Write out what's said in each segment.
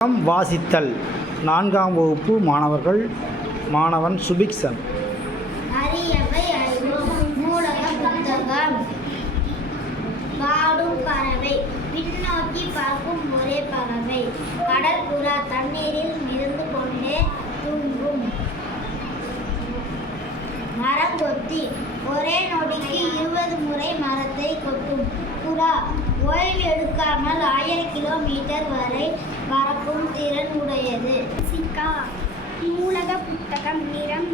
வாசித்தல் 4ஆம் வகுப்பு மாணவன் சுபிக்சன். அரியவை அறிவோம். நூலக புத்தகம். பாடும் பறவை. பின்னோக்கி பார்க்கும் ஒரே பறவை. கடல் புறா. தண்ணீரில் மிதந்து கொண்டே தூங்கும். மரங்கொத்தி. ஒரே நொடிக்கு 20 முறை மரத்தை கொத்தும் புறா. ஓய்வு எடுக்காமல் 1000 கிலோமீட்டர் வரை பறக்கும் திறன் உடையது. சிக்கா. நூலக புத்தகம். நிறம்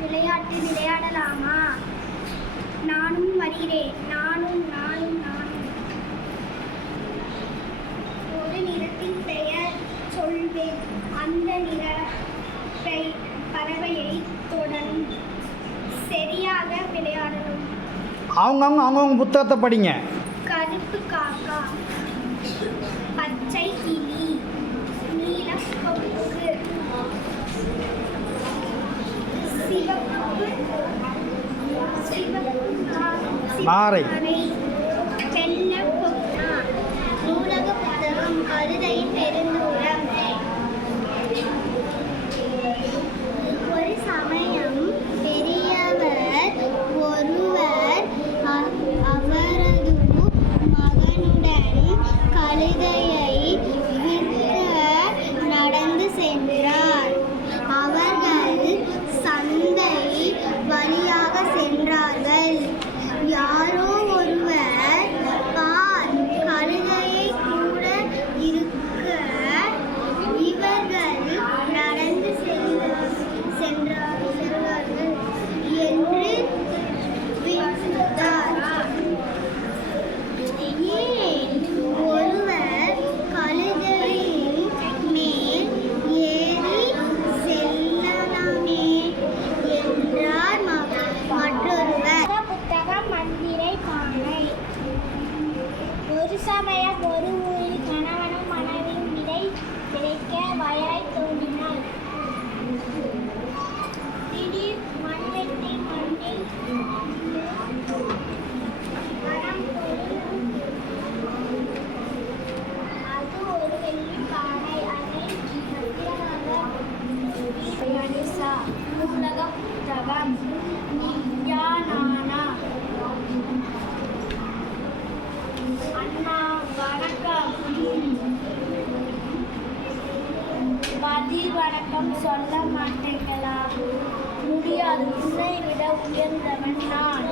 விளையாட்டு விளையாடலாமா? நானும் வருகிறேன். நானும் ஒரு நிறத்தின் பெயர் சொல்வேன். அந்த நிற பறவையை தொடரும். சரியாக விளையாடணும். அவங்கவுங்க புத்தகத்தை படிங்க. கருப்பு காக்கா. பச்சை கிளி. நீலக்கொக்கு. நாரை. வெள்ளை கொக்கு. நூலக புத்தகம். கழுதையின் பெருந்தூரம். ஒரு சமயம் பெரியவர் ஒருவர் அவரது மகனுடன் கழுதையை விற்க நடந்து சென்றார். அவர்கள் சந்தை வழியாக சென்றார்கள். யாரோ ஒருவர் பார், கழுதையை கூட இருக்க இவர்கள் நடந்து சென்றார்கள் என்று வியந்தார். ஏன் ஒருவர் கழுதையின் மேல் ஏறி செல்லலாமே என்றார் மற்றொருவர். புத்தகம். மந்திரை பானை. ஒரு சமயம் ஒரு ஊரில் கணவனும் மனைவியும் விதைக்க வயலை தோண்டினார். திடீர் மண்வெட்டி மண்ணில் மரம் அது ஒரு வெள்ளி பானை. அதை மனிஷா. நூலக புத்தகம். நீயா நானா. அண்ணா வணக்கம். பதில் வணக்கம் சொல்ல மாட்டீங்களா? முடியாது. உன்னை விட உயர்ந்தவன் நான்.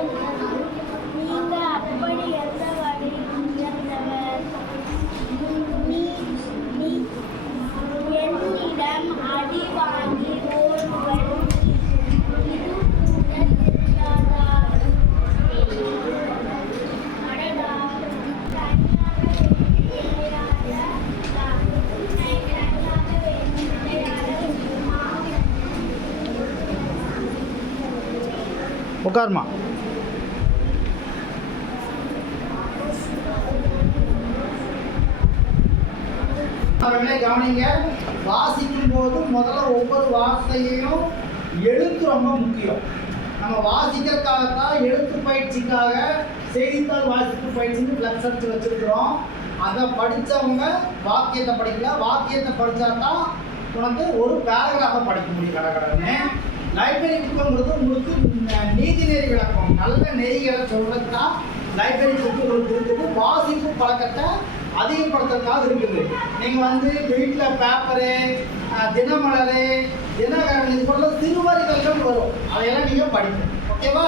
நீங்க அப்படி எந்த வழியில் உயர்ந்தவர்? நீ என்னிடம் அடி வாங்கி ஓடுவன். இது கூட தெரியாதா? அடடா, உட்காருமா. கவனிங்க. வாசிக்கும் போது முதல்ல ஒவ்வொரு வார்த்தையையும் எழுத்து ரொம்ப முக்கியம். நம்ம வாசிக்கிறதுக்காகத்தான் எழுத்து பயிற்சிக்காக செய்தித்தாள் வாசிப்பு பயிற்சின்னு பிளக்ஸ் அடிச்சு வச்சிருக்கிறோம். அதை படித்தவங்க வாக்கியத்தை படிக்கல. வாக்கியத்தை படித்தா தான் உனக்கு ஒரு பேராகிராஃபை படிக்க முடியும் கடற்கடன்னு. லைப்ரரி புக்குங்கிறது உங்களுக்கு நீதிநெறி விளக்கம், நல்ல நெறிகளை சொல்கிறது தான் லைப்ரரி புக்கு உங்களுக்கு இருக்குது. வாசிப்பு பழக்கத்தை அதிகப்படுத்துறதுக்காக இருக்குது. நீங்கள் வீட்டில் பேப்பரு, தினமலர், தினகரன் இது போல சிறுவரிகள் வரும். அதையெல்லாம் நீங்கள் படிக்கணும். ஓகேவா?